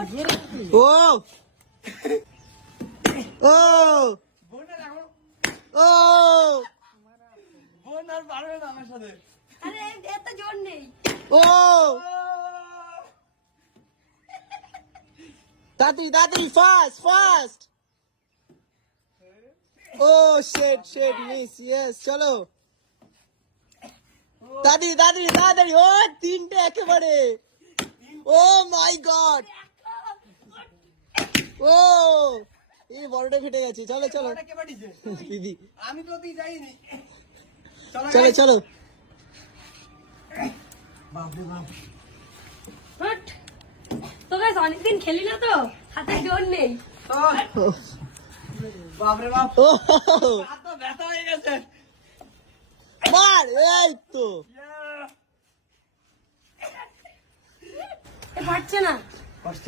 ও ও ও বোন আর পারবে না আমার সাথে। আরে এত জোর নেই। ও তাড়াতাড়ি তাড়াতাড়ি ফাস্ট ফাস্ট ও শিট শিট মিস ইয়েস চলো তাড়াতাড়ি তাড়াতাড়ি তাড়াতাড়ি ও তিনটে একেবারে ও মাই গড ও এই বড়টা ফেটে গেছে চলো চলো ওটা কে পাঠিয়েছে? দিদি আমি তো ওতেই যাইনি। চলো চলো বাপরে বাপ। বাট তো গাইস অনেকদিন খেলি না তো হাতে জোর নেই। ও, বাপরে বাপ। ও হাত তো ব্যথা হয়ে গেছে। মার এই তো Yeah! এ পারছে না।